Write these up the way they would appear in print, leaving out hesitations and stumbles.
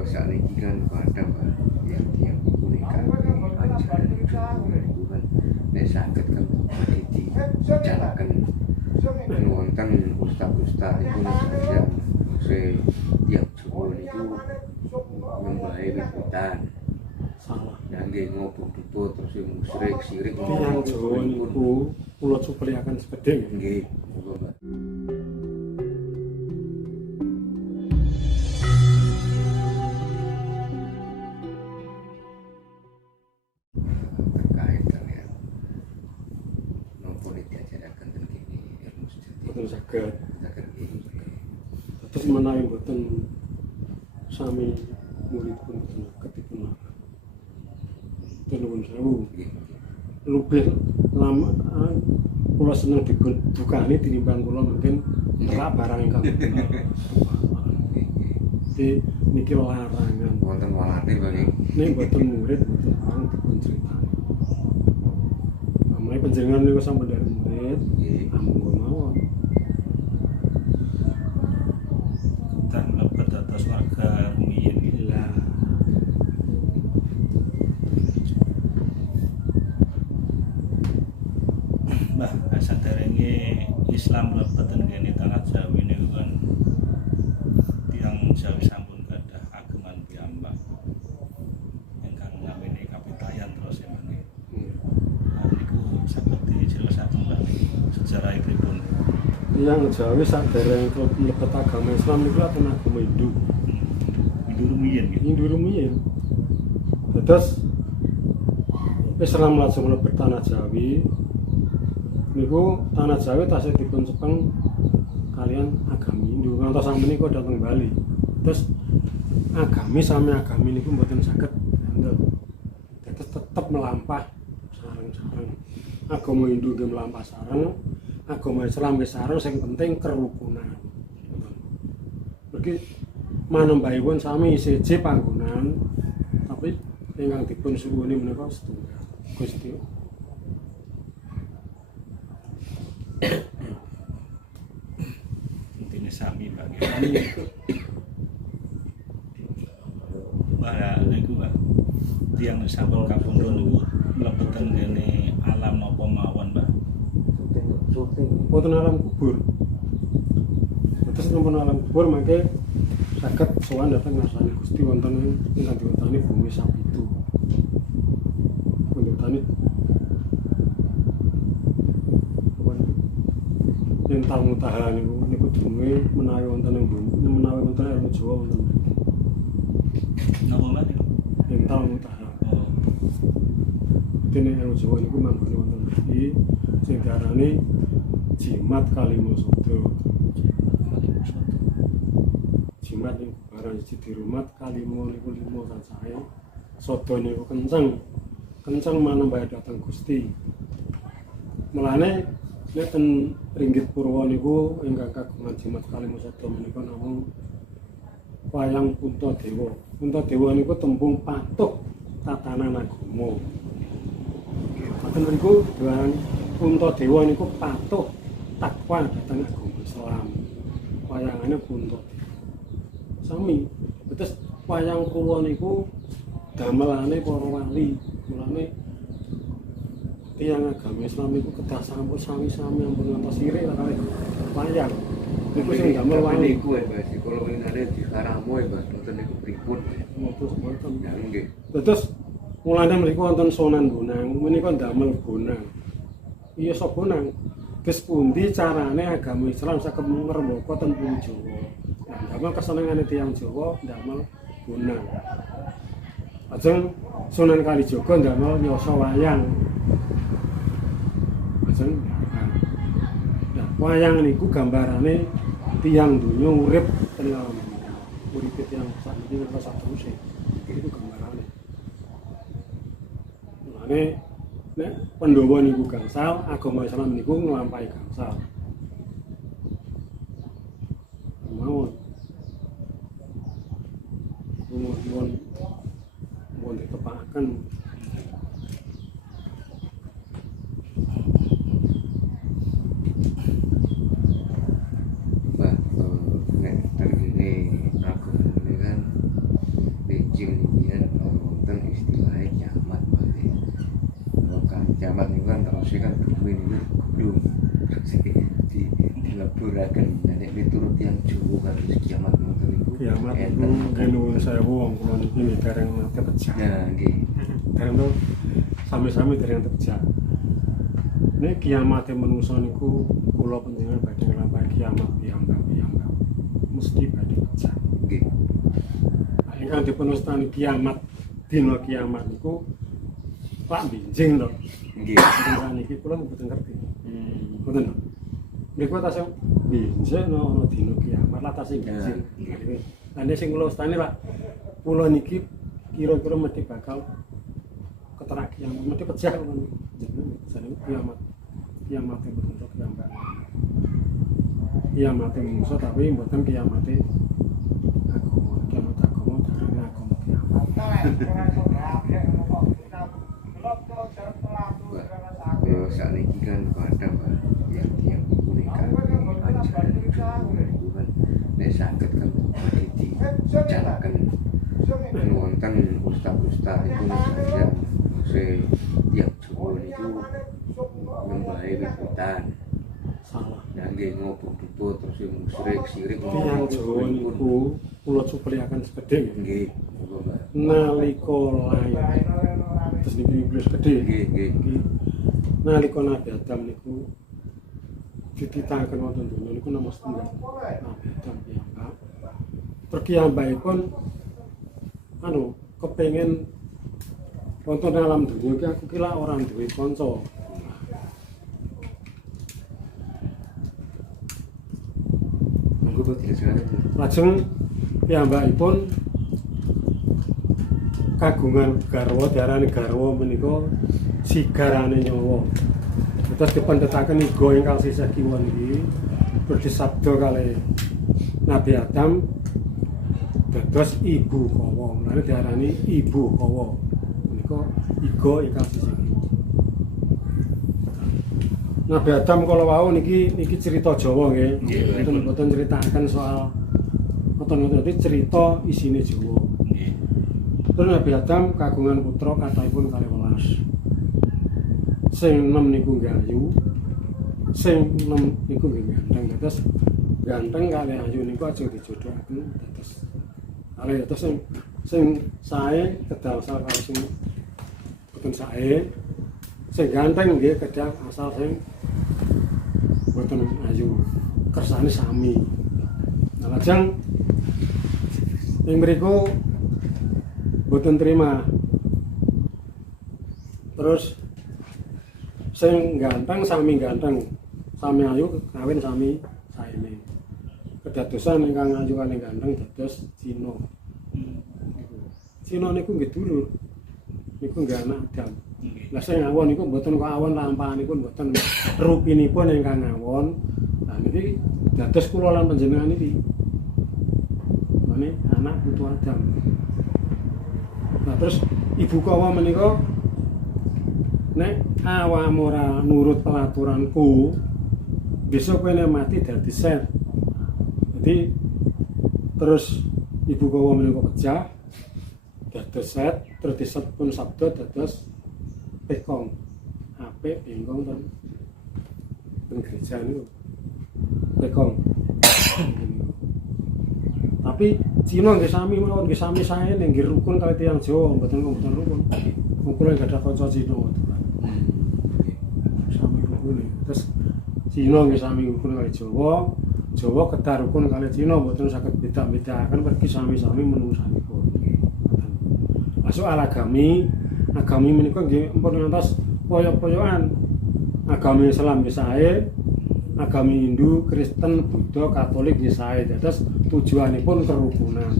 kalau saat ini kan pada yang kulikan ajaran itu kan nek saged kan dibicarakan wonten ustaz-ustaz itu saja tiap Jawa itu membae wiwitan salah. dan nggih ngobong-obong terus musyrik syirik Tiyang Jawa niku kula cupliaken sekedhik nggih monggo Mbak. Terkait kalian nopo diajaraken ten kene ilmu sejati boten saged. saged nggih. Terus menawi boten sami murid pun ketipun nuwun sewu. Lebih lama kula seneng dibukani tinimbang kula mungkin nerak barang ingkang bener. Jadi niki larangan. Wonten walate bagi Nek boten murid boten barang dipun critani. Mulai panjenengan niku sampun dari murid, nggih. monggo mawon. Dan mlebet atas warga rumiyin gitu. Lah, Mbah, saderenge Islam mlebet ten kene tanah Jawi niku kan tiyang Jawi sampun gadah ageman piyambak ingkang namine kapitayan terus emane. Nah, niku saged dijelasaken Mbah sejarahipun. tiyang Jawi sadereng mlebet agama Islam niku aten agama Hindu. Hindu rumiyin gitu. Hindu rumiyin. Terus Islam langsung mlebet tanah Jawi. Niku tanah Jawi tasih dipun cepeng kalian agami Hindu. Ngantos sakmenika dateng Bali. Terus agami sami agami niku mboten saged handel. Terus tetep melampah sareng-sareng. Agama Hindu nggih melampah sareng, agama Islam nggih sareng, sing penting kerukunan. Mergi manembahipun sami seje panggonan, tapi ingkang dipun suwuni menika setunggal. Gusti. Intine sami Mbak. Mbah niku Mbah. Tiyang sampun kapundhut niku mlebeten kene alam napa mawon Mbah. Wonten alam kubur. Terus nempun alam kubur mangke saged sowan dhateng ngarsane Gusti wonten ingkang diwentani bumi sapitu. Diwentani Mental mutaha niku dununge menawi wonten ing bumi, menawi wonten ilmu Jawa wonten mriki. Napa Mbah? Mental mutaha. Oh, Dene ilmu Jawa niku manggone wonten mriki sing diarani jimat kalimasada. Jimat niku barang siji dirumat, kalimo niku limo sasae. Sada niku kenceng. Kenceng manembah dhateng Gusti. Mulane nek ten Ringgit Purwa niku ingkang kagungan jimat kalimasada menika namung wayang Puntadewa. Puntadewa niku tembung patuh tatanan agama. Mboten mriku diarani Puntadewa niku patuh takwa dhateng agama Islam. Wayangane Puntadewa. Sami. Terus wayang kula niku damelane para wali. Mulane tiyang agama Islam niku kedah sampun sami-sami ampun ngantos sirik kali wayang. Niku sing damel wali niku Mbak, kalau ngene dikaramo Mbak, boten niku pripun. Terus boten. Ya nggih. Terus mulane mriku wonten Sunan Bonang, menika damel bonang. Iya sok bonang. Terus pundi carane agama Islam saged ngrembaka ten pulau Jawa. Nah, damel kesenengane tiyang Jawa damel bonang. Ajeng Sunan Kalijaga damel nyasa wayang. Ajeng nah, wayang niku gambarane tiyang donya urip ten alam. Urip tiyang sakniki ngantos saterusé. Itu gambarane. Mulane nek Pandhawa niku gangsal, agama Islam niku nglampahi gangsal. Mawon. Mohon ditepaken. Mbak, nek ten ini aku ini kan benjing ini kan wonten istilahnya kiamat berarti. Kalau kiamat itu kan terus kan bumi ini belum dileburaken. Nek miturut yang Jawa kan kiamat ngoten niku. Kiamat itu nuwun sewu wong kula niki dereng nate pecah. Nah, nggih. Dereng to sami-sami dereng pecah. Nek kiamate manungsa niku kula panjenengan badhe nglampahi kiamat piyambak mesti badhe pecah. Nggih. Ingkang dipunustani kiamat dina kiamat niku Pak benjing to. Nggih. Niki kula mboten ngerti. Mboten. Niku tasih benjing ana dina kiamat lah tasih benjing. Ane sing kula ustane Pak, kula niki kira-kira mesti bakal keterak kiamat, mesti pecah ngono. Jenenge kiamat. Kiamat bentuk kiamat. Kiamat manusa tapi mboten kiamat agama. Kiamat agama darane agama kiamat. Kalau saat ini kan ada Pak yang digunakan ajaran itu kan nek saged kan dibicarakan wonten ustaz-ustaz itu misalnya tiap Jawa itu ngembahe wiwitan Salah. nah nggih ngobong-obong terus musyrik sirik Tiyang Jawa niku kula cupliaken sekedhik nggih Mbak. nalika lair. Terus niku iblis gedhe. Nggih. Nalika Nabi Adam niku dititahaken wonten donya niku nama setunggal. Nabi Adam piyambak. Perkiyambakipun kepengin wonten alam donya iki aku kira ora duwe kanca. Monggo kok dijelaskan. Lajeng piyambakipun kagungan garwa diarani garwa menika sigarane nyawa. Terus dipendhetaken iga ingkang sisih kiwa niki berdisabda kalih Nabi Adam dados ibu kawa. Mulane diarani ibu kawa. Menika iga ingkang sisih kiwa. Nabi Adam kala wau niki cerita Jawa nggih. Mboten critakaken soal ngoten-ngoten iki cerita isine Jawa. Terus Nabi Adam kagungan putra kathahipun 12. Sing 6 niku gayu, sing 6 niku ganteng. Dados ganteng kali ayu niku aja dijodohaken dados kalih dados sing sae kedal asal karo sing boten sae. Sing ganteng nggih kedal asal sing boten ayu. Kersane sami. Nah, lajeng ing mriku boten terima. Terus sing ganteng, sami ayu kawin sami saene. Kedadosan ingkang ayu kali ganteng dados Cina. Cina niku nggih dulur. Niku nggih anak Adam. Lah sing awon niku mboten kok awon lampahanipun mboten rupinipun ingkang awon. Lah niki dados kula lan panjenengan iki. Mane anak putu Adam. Nah terus ibu kawa menika nek awak ora nurut pelaturanku besok kowe mati dadi set. Jadi terus ibu kawa menika pecah dados set terus disebut sabda dados pekong. Apik bengkong ten gereja niku. Pekong. Tapi Cina nggih sami mawon, nggih sami sae nggih rukun kali tiyang Jawa, mboten rukun. Wong kula gadah kanca Cina ngoten. Sami rukun. Terus Cina nggih sami rukun kali Jawa, Jawa kedah rukun kali Cina mboten saged beda-bedaken pergi sami-sami menungsanipun. Masuk agami menika nggih ampun ngantos poyok-poyokan. Agami Islam nggih sae, agami Hindu, Kristen, Buddha, Katolik nggih sae. Dados tujuanipun kerukunan.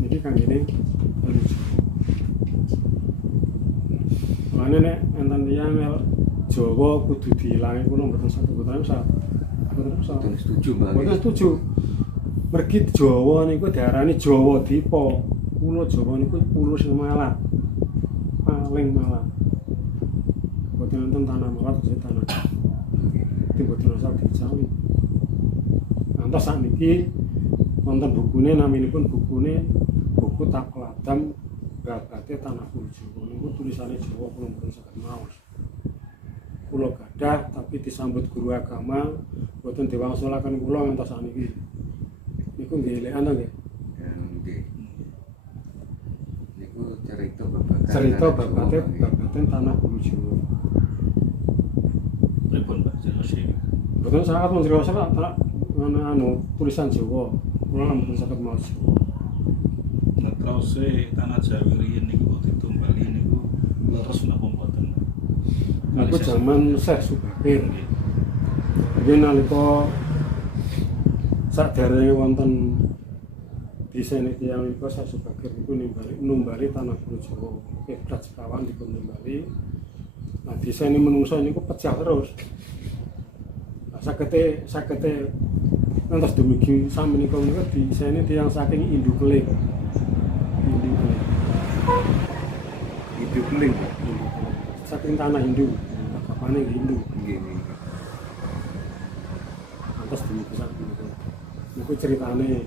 Niki kanggene Mane nek enten tiyang Jawa kudu diilangi kula mboten saged mboten Setuju Mbak. Mboten setuju. Mergi Jawa niku diarani Jawa Dipa. Pulo Jawa niku pulo sing malat. Paling malat. Mboten enten tanah malat kaya tanah. Mboten asal dicawi. Ngantos sakniki wonten bukune naminipun buku niku Takladam babate tanah Jawa niku tulisane Jawa kula mboten saged maos. Kula gadah tapi disambut guru agama boten diwangsulaken kula ngantos saniki. Niku nggih elekan to nggih. Ya nggih. Niku Cerita babaten tanah Jawa. Pripun Pak Jerosi? Boten sangat menceritakan tulisan Jawa. Kula mboten saged maos. Nah, terus tanah Jawi riyen niku kok ditumbali niku leres napa mboten? Niku zaman Syekh Subakir. Nggih nalika saderenge wonten disene tiyang niku Syekh Subakir niku numbali tanah Jawa. Kiblat sekawan dipun numbali. Nah disene menungso niku pecah terus. Nah, sagete ngantos dumugi sami menika niku disene tiyang saking Indukeling. Hidup keling. Saking tanah Hindu, agamane Hindu. Nggih nggih. Atas dumugi sak niku. Niku ceritane